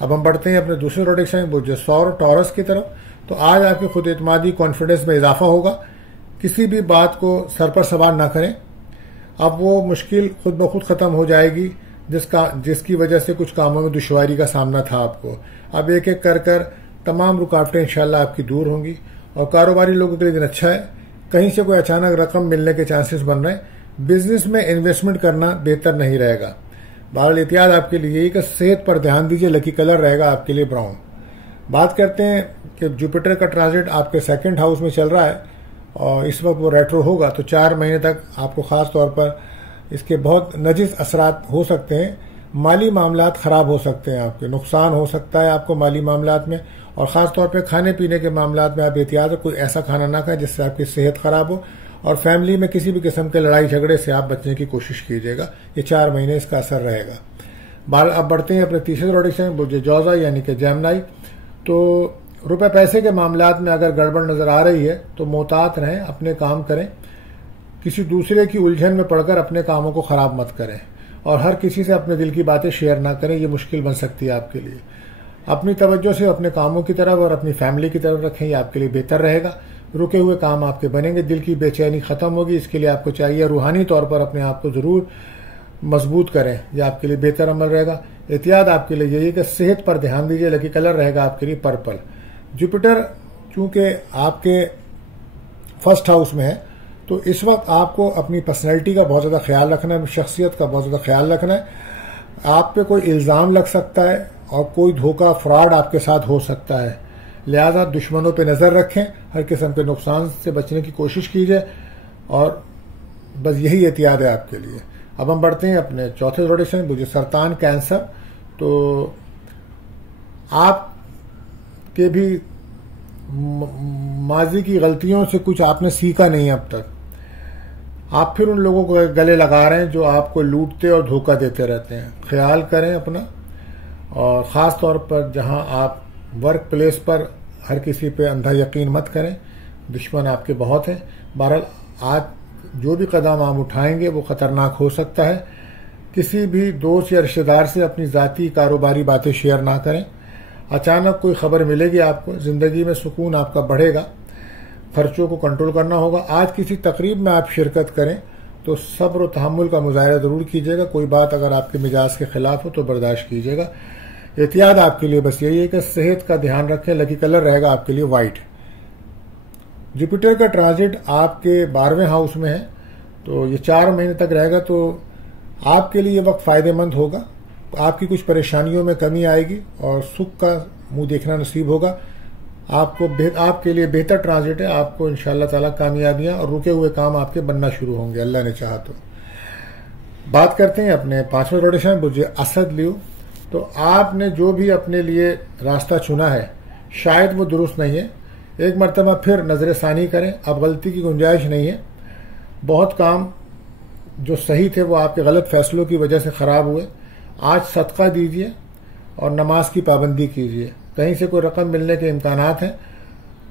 اب ہم بڑھتے ہیں اپنے دوسرے پروڈکشن برج ثور ٹورس کی طرف. تو آج آپ کی خود اعتمادی کانفیڈنس میں اضافہ ہوگا. کسی بھی بات کو سر پر سوار نہ کریں. اب وہ مشکل خود بخود ختم ہو جائے گی جس کی وجہ سے کچھ کاموں میں دشواری کا سامنا تھا آپ کو. اب ایک ایک کر تمام رکاوٹیں انشاءاللہ آپ کی دور ہوں گی اور کاروباری لوگوں کے لیے دن اچھا ہے. کہیں سے کوئی اچانک رقم ملنے کے چانسز بن رہے ہیں. بزنس میں انویسٹمنٹ کرنا بہتر نہیں رہے گا. بہرحال احتیاط آپ کے لیے یہی کہ صحت پر دھیان دیجیے. لکی کلر رہے گا آپ کے لیے براؤن. بات کرتے ہیں کہ جوپیٹر کا ٹرانزٹ آپ کے سیکنڈ ہاؤس میں چل رہا ہے اور اس وقت وہ ریٹرو ہوگا. تو 4 مہینے تک آپ کو خاص طور پر اس کے بہت نجس اثرات ہو سکتے ہیں. مالی معاملات خراب ہو سکتے ہیں. آپ کے نقصان ہو سکتا ہے آپ کو مالی معاملات میں, اور خاص طور پہ کھانے پینے کے معاملات میں آپ احتیاط کوئی ایسا کھانا نہ کھائیں جس سے آپ کی صحت خراب ہو, اور فیملی میں کسی بھی قسم کے لڑائی جھگڑے سے آپ بچنے کی کوشش کیجیے گا. یہ 4 مہینے اس کا اثر رہے گا. اب بڑھتے ہیں اپنے تیسرے پروڈکشن برج جوزا یعنی کہ جیمنائی. تو روپے پیسے کے معاملات میں اگر گڑبڑ نظر آ رہی ہے تو محتاط رہیں, اپنے کام کریں. کسی دوسرے کی الجھن میں پڑ کر اپنے کاموں کو خراب مت کریں, اور ہر کسی سے اپنے دل کی باتیں شیئر نہ کریں. یہ مشکل بن سکتی ہے آپ کے لیے. اپنی توجہ سے اپنے کاموں کی طرف اور اپنی فیملی کی طرف رکھیں. یہ آپ کے لیے بہتر رہے گا. رکے ہوئے کام آپ کے بنیں گے. دل کی بے چینی ختم ہوگی. اس کے لیے آپ کو چاہیے روحانی طور پر اپنے آپ کو ضرور مضبوط کریں. یہ آپ کے لیے بہتر عمل رہے گا. احتیاط آپ کے لیے یہی کہ صحت پر دھیان دیجیے. لکی کلر رہے گا آپ کے لیے پرپل. جوپیٹر چونکہ آپ کے فرسٹ ہاؤس میں ہے تو اس وقت آپ کو اپنی پرسنالٹی کا بہت زیادہ خیال رکھنا ہے, شخصیت کا بہت زیادہ خیال رکھنا ہے. آپ پہ کوئی الزام لگ سکتا ہے اور کوئی دھوکہ فراڈ آپ کے ساتھ ہو سکتا ہے. لہذا دشمنوں پہ نظر رکھیں. ہر قسم کے نقصان سے بچنے کی کوشش کیجیے, اور بس یہی احتیاط ہے آپ کے لیے. اب ہم بڑھتے ہیں اپنے چوتھے پروڈکشن برج سرطان کینسر. تو آپ کے بھی ماضی کی غلطیوں سے کچھ آپ نے سیکھا نہیں اب تک. آپ پھر ان لوگوں کو گلے لگا رہے ہیں جو آپ کو لوٹتے اور دھوکہ دیتے رہتے ہیں. خیال کریں اپنا, اور خاص طور پر جہاں آپ ورک پلیس پر ہر کسی پہ اندھا یقین مت کریں. دشمن آپ کے بہت ہیں. بہرحال آج جو بھی قدم آپ اٹھائیں گے وہ خطرناک ہو سکتا ہے. کسی بھی دوست یا رشتہ دار سے اپنی ذاتی کاروباری باتیں شیئر نہ کریں. اچانک کوئی خبر ملے گی آپ کو. زندگی میں سکون آپ کا بڑھے گا. خرچوں کو کنٹرول کرنا ہوگا. آج کسی تقریب میں آپ شرکت کریں تو صبر و تحمل کا مظاہرہ ضرور کیجیے گا. کوئی بات اگر آپ کے مزاج کے خلاف ہو تو برداشت کیجیے گا. احتیاط آپ کے لیے بس یہی ہے کہ صحت کا دھیان رکھیں. لکی کلر رہے گا آپ کے لیے وائٹ. جوپیٹر کا ٹرانزٹ آپ کے 12ویں ہاؤس میں ہے تو یہ 4 مہینے تک رہے گا. تو آپ کے لیے یہ وقت فائدہ مند ہوگا. آپ کی کچھ پریشانیوں میں کمی آئے گی اور سکھ کا منہ دیکھنا نصیب ہوگا. آپ کے لیے بہتر ٹرانزٹ ہے. آپ کو انشاءاللہ تعالی کامیابیاں اور رکے ہوئے کام آپ کے بننا شروع ہوں گے اللہ نے چاہا تو. بات کرتے ہیں اپنے 5ویں پروڈکشن برج اسد لیو. تو آپ نے جو بھی اپنے لیے راستہ چنا ہے شاید وہ درست نہیں ہے. ایک مرتبہ پھر نظر ثانی کریں. اب غلطی کی گنجائش نہیں ہے. بہت کام جو صحیح تھے وہ آپ کے غلط فیصلوں کی وجہ سے خراب ہوئے. آج صدقہ دیجیے اور نماز کی پابندی کیجیے. کہیں سے کوئی رقم ملنے کے امکانات ہیں.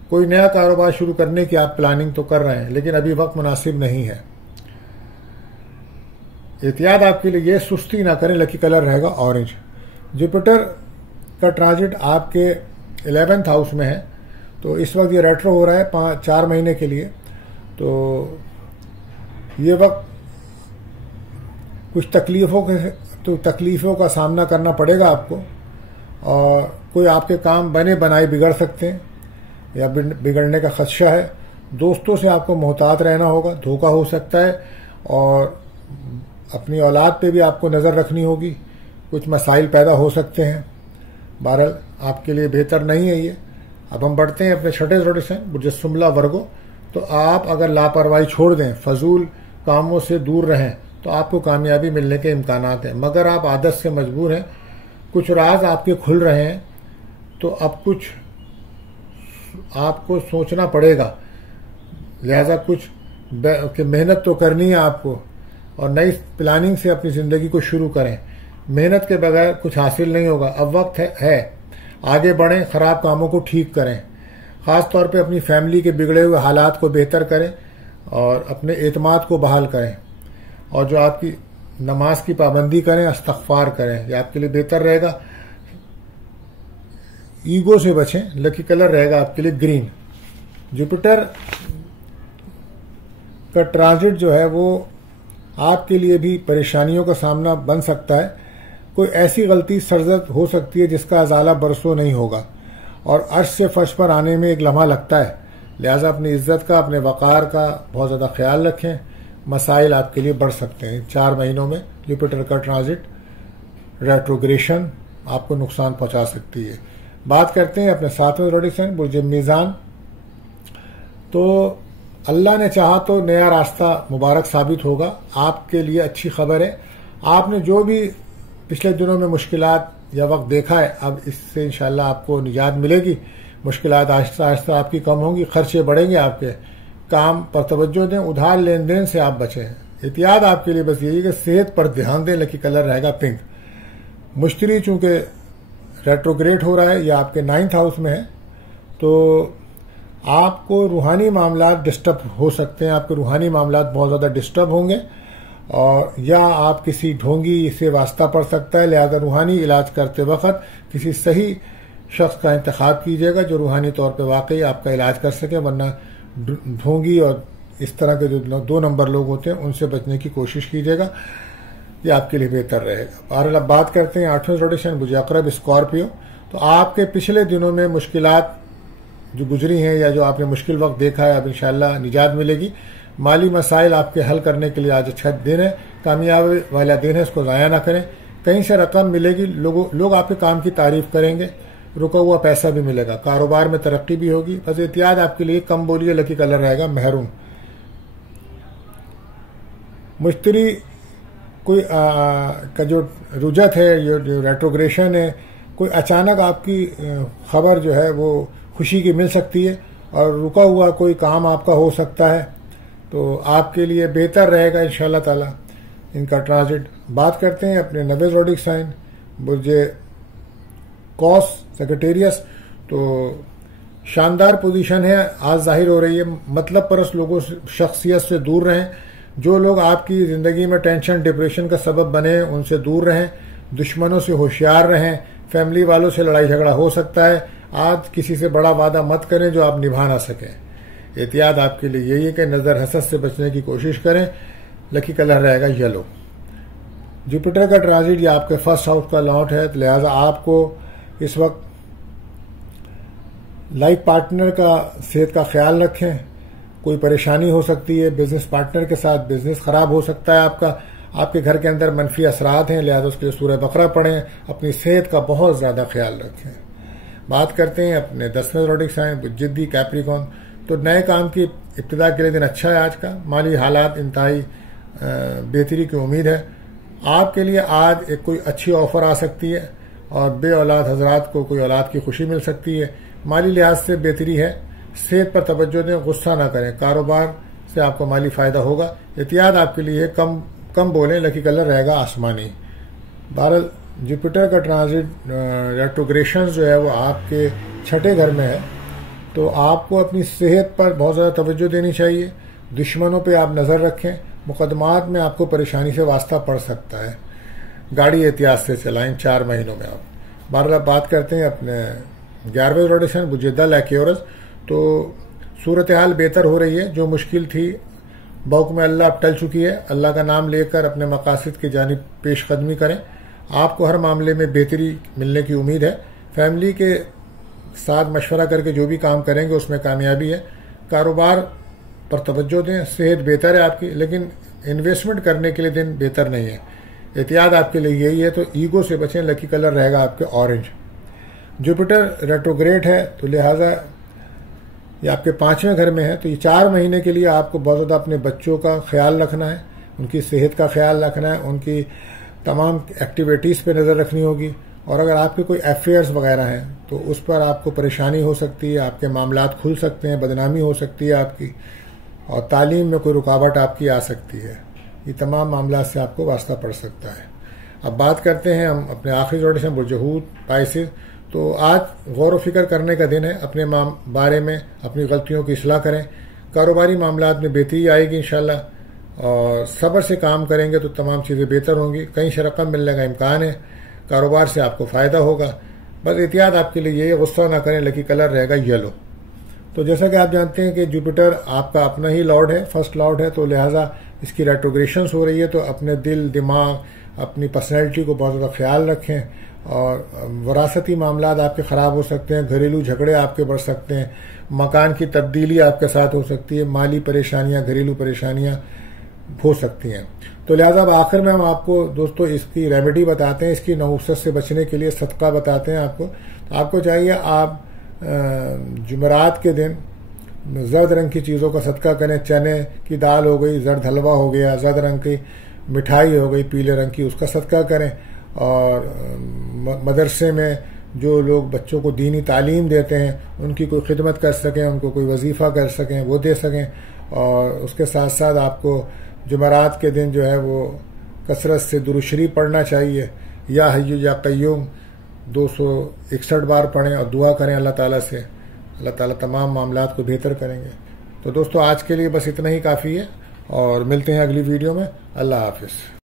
کوئی نیا کاروبار شروع کرنے کی آپ پلاننگ تو کر رہے ہیں لیکن ابھی وقت مناسب نہیں ہے. احتیاط آپ کے لیے یہ سستی نہ کریں. لکی کلر رہے گا اورنج. جوپیٹر کا ٹرانزٹ آپ کے 11th ہاؤس میں ہے تو اس وقت یہ ریٹرو ہو رہا ہے 4 مہینے کے لیے. تو یہ وقت کچھ تکلیفوں کا سامنا کرنا پڑے گا آپ کو, اور کوئی آپ کے کام بنے بنائے بگڑ سکتے ہیں یا بگڑنے کا خدشہ ہے. دوستوں سے آپ کو محتاط رہنا ہوگا. دھوکہ ہو سکتا ہے اور اپنی اولاد پہ بھی آپ کو نظر رکھنی ہوگی. کچھ مسائل پیدا ہو سکتے ہیں. بہرحال آپ کے لیے بہتر نہیں ہے یہ. اب ہم بڑھتے ہیں اپنے چھٹے پروڈکشن برج سملا ورگو. تو آپ اگر لاپرواہی چھوڑ دیں, فضول کاموں سے دور رہیں تو آپ کو کامیابی ملنے کے امکانات ہیں. مگر آپ عادت سے مجبور ہیں. کچھ راز آپ کے کھل رہے ہیں تو اب کچھ آپ کو سوچنا پڑے گا. لہذا کچھ محنت تو کرنی ہے آپ کو, اور نئی پلاننگ سے اپنی زندگی کو شروع کریں. محنت کے بغیر کچھ حاصل نہیں ہوگا. اب وقت ہے آگے بڑھیں. خراب کاموں کو ٹھیک کریں. خاص طور پہ اپنی فیملی کے بگڑے ہوئے حالات کو بہتر کریں اور اپنے اعتماد کو بحال کریں. اور جو آپ کی نماز کی پابندی کریں, استغفار کریں. یہ آپ کے لیے بہتر رہے گا. ایگو سے بچیں. لکی کلر رہے گا آپ کے لیے گرین. جوپیٹر کا ٹرانزٹ جو ہے وہ آپ کے لیے بھی پریشانیوں کا سامنا بن سکتا ہے. کوئی ایسی غلطی سرزد ہو سکتی ہے جس کا ازالہ برسوں نہیں ہوگا اور عرش سے فرش پر آنے میں ایک لمحہ لگتا ہے. لہذا اپنی عزت کا، اپنے وقار کا بہت زیادہ خیال رکھیں. مسائل آپ کے لیے بڑھ سکتے ہیں. 4 مہینوں میں جوپیٹر کا ٹرانزٹ ریٹروگریشن آپ کو نقصان پہنچا سکتی ہے. بات کرتے ہیں اپنے 7ویں زوڈک سائن برج میزان. تو اللہ نے چاہا تو نیا راستہ مبارک ثابت ہوگا. آپ کے لیے اچھی خبر ہے. آپ نے جو بھی پچھلے دنوں میں مشکلات یا وقت دیکھا ہے، اب اس سے انشاءاللہ آپ کو نجات ملے گی. مشکلات آہستہ آہستہ آپ کی کم ہوں گی، خرچے بڑھیں گے. آپ کے کام پر توجہ دیں، ادھار لین دین سے آپ بچیں. احتیاط آپ کے لیے بس یہی کہ صحت پر دھیان دیں. لکی کلر رہے گا پنک. مشتری چونکہ ریٹروگریٹ ہو رہا ہے یا آپ کے 9th ہاؤس میں ہے، تو آپ کو روحانی معاملات ڈسٹرب ہو سکتے ہیں. آپ کے روحانی معاملات بہت زیادہ ڈسٹرب ہوں گے، اور یا آپ کسی ڈھونگی سے واسطہ پڑ سکتا ہے. لہذا روحانی علاج کرتے وقت کسی صحیح شخص کا انتخاب کیجیے گا جو روحانی طور پہ واقعی آپ کا علاج کر سکے، ورنہ ڈھونگی اور اس طرح کے جو 2 نمبر لوگ ہوتے ہیں ان سے بچنے کی کوشش کیجیے گا. یہ آپ کے لیے بہتر رہے گا. بہرحال اب بات کرتے ہیں 8ویں زوڈک سائن برج عقرب اسکارپیو. تو آپ کے پچھلے دنوں میں مشکلات جو گزری ہیں یا جو آپ نے مشکل وقت دیکھا ہے، اب انشاءاللہ نجات ملے گی. مالی مسائل آپ کے حل کرنے کے لیے آج اچھا دن ہے، کامیابی والا دن ہے. اس کو ضائع نہ کریں. کہیں سے رقم ملے گی، لوگ آپ کے کام کی تعریف کریں گے. رکا ہوا پیسہ بھی ملے گا. کاروبار میں ترقی بھی ہوگی. بس احتیاط آپ کے لیے کم بولیے. لکی کلر رہے گا محروم. مشتری کوئی کا جو رجت ہے، جو ریٹروگریشن ہے، کوئی اچانک آپ کی خبر جو ہے وہ خوشی کی مل سکتی ہے، اور رکا ہوا کوئی کام آپ کا ہو سکتا ہے. تو آپ کے لیے بہتر رہے گا انشاءاللہ تعالی ان کا ٹرانزٹ. بات کرتے ہیں اپنے 9ویں زوڈک سائن برج کوس سیکریٹریس. تو شاندار پوزیشن ہے آج ظاہر ہو رہی ہے. مطلب پرست لوگوں شخصیت سے دور رہیں. جو لوگ آپ کی زندگی میں ٹینشن ڈپریشن کا سبب بنے ان سے دور رہیں. دشمنوں سے ہوشیار رہیں. فیملی والوں سے لڑائی جھگڑا ہو سکتا ہے. آج کسی سے بڑا وعدہ مت کریں جو آپ نبھا نہ سکیں. احتیاط آپ کے لیے یہی ہے کہ نظر حسد سے بچنے کی کوشش کریں. لکی کلر رہے گا یلو. جوپیٹر کا ٹرانزٹ یہ آپ کے 1st ہاؤس کا لاٹ ہے، لہذا آپ کو اس وقت لائف پارٹنر کا صحت کا خیال رکھیں. کوئی پریشانی ہو سکتی ہے بزنس پارٹنر کے ساتھ. بزنس خراب ہو سکتا ہے آپ کا. آپ کے گھر کے اندر منفی اثرات ہیں، لہذا اس کے لیے سورہ بقرہ پڑھیں. اپنی صحت کا بہت زیادہ خیال رکھیں. بات کرتے ہیں اپنے 10ویں زوڈک سائن جدی کیپریکون. تو نئے کام کی ابتدا کے لیے دن اچھا ہے آج کا. مالی حالات انتہائی بہتری کی امید ہے. آپ کے لیے آج ایک کوئی اچھی آفر آ سکتی ہے، اور بے اولاد حضرات کو کوئی اولاد کی خوشی مل سکتی ہے. مالی لحاظ سے بہتری ہے. صحت پر توجہ دیں، غصہ نہ کریں. کاروبار سے آپ کو مالی فائدہ ہوگا. احتیاط آپ کے لیے کم بولیں. لکی کلر رہے گا آسمانی. بہرحال جوپیٹر کا ٹرانزٹ ریٹروگریشن جو ہے وہ آپ کے 6ٹھے گھر میں ہے. تو آپ کو اپنی صحت پر بہت زیادہ توجہ دینی چاہیے. دشمنوں پہ آپ نظر رکھیں. مقدمات میں آپ کو پریشانی سے واسطہ پڑ سکتا ہے. گاڑی احتیاط سے چلائیں 4 مہینوں میں آپ. بہرحال بات کرتے ہیں اپنے 11ویں زوڈک سائن برج دل ایکیورس. تو صورتحال بہتر ہو رہی ہے. جو مشکل تھی بحکم اللہ اب ٹل چکی ہے. اللہ کا نام لے کر اپنے مقاصد کی جانب پیش قدمی کریں. آپ کو ہر معاملے میں بہتری ملنے کی امید ہے. فیملی کے ساتھ مشورہ کر کے جو بھی کام کریں گے اس میں کامیابی ہے. کاروبار پر توجہ دیں. صحت بہتر ہے آپ کی، لیکن انویسٹمنٹ کرنے کے لیے دن بہتر نہیں ہے. احتیاط آپ کے لیے یہی ہے. تو ایگو سے بچیں. لکی کلر رہے گا آپ کے اورنج. جوپیٹر ریٹروگریٹ ہے، تو لہٰذا یہ آپ کے 5ویں گھر میں ہے. تو یہ 4 مہینے کے لیے آپ کو بہت زیادہ اپنے بچوں کا خیال رکھنا ہے. ان کی صحت کا خیال رکھنا ہے. ان کی تمام ایکٹیویٹیز پہ نظر رکھنی ہوگی. اور اگر آپ کے کوئی افیئرز وغیرہ ہیں تو اس پر آپ کو پریشانی ہو سکتی ہے. آپ کے معاملات کھل سکتے ہیں. بدنامی ہو سکتی ہے آپ کی. اور تعلیم میں کوئی رکاوٹ آپ کی آ سکتی ہے. یہ تمام معاملات سے آپ کو واسطہ پڑ سکتا ہے. اب بات کرتے ہیں ہم اپنے آخری زوڈک سائن برج حوت پائسز. تو آج غور و فکر کرنے کا دن ہے. اپنے بارے میں اپنی غلطیوں کی اصلاح کریں. کاروباری معاملات میں بہتری آئے گی انشاءاللہ. اور صبر سے کام کریں گے تو تمام چیزیں بہتر ہوں گی. کہیں سے رقم ملنے کا امکان ہے. کاروبار سے آپ کو فائدہ ہوگا. بس احتیاط آپ کے لیے یہ غصہ نہ کریں، لکی کلر رہے گا یلو۔ تو جیسا کہ آپ جانتے ہیں کہ جوپیٹر آپ کا اپنا ہی لارڈ ہے، فرسٹ لارڈ ہے، تو لہٰذا اس کی ریٹروگریشنس ہو رہی ہے، تو اپنے دل دماغ اپنی پرسنالٹی کو بہت زیادہ خیال رکھیں، اور وراثتی معاملات آپ کے خراب ہو سکتے ہیں، گھریلو جھگڑے آپ کے بڑھ سکتے ہیں، مکان کی تبدیلی آپ کے ساتھ ہو سکتی ہے، مالی پریشانیاں گھریلو پریشانیاں ہو سکتی ہیں۔ تو لہٰذا اب آخر میں ہم آپ کو دوستو اس کی ریمیڈی بتاتے ہیں، اس کی نحوست سے بچنے کے لیے صدقہ بتاتے ہیں آپ کو چاہیے آپ جمعرات کے دن زرد رنگ کی چیزوں کا صدقہ کریں، چنے کی دال ہو گئی، زرد حلوہ ہو گیا، زرد رنگ کی مٹھائی ہو گئی پیلے رنگ کی، اس کا صدقہ کریں، اور مدرسے میں جو لوگ بچوں کو دینی تعلیم دیتے ہیں ان کی کوئی خدمت کر سکیں، ان کو کوئی وظیفہ کر سکیں وہ دے سکیں، اور اس کے ساتھ ساتھ آپ کو جمعرات کے دن جو ہے وہ کثرت سے درود شریف پڑھنا چاہیے، یا حی یا قیوم 261 بار پڑھیں اور دعا کریں اللہ تعالیٰ سے، اللہ تعالیٰ تمام معاملات کو بہتر کریں گے۔ تو دوستو آج کے لیے بس اتنا ہی کافی ہے، اور ملتے ہیں اگلی ویڈیو میں۔ اللہ حافظ۔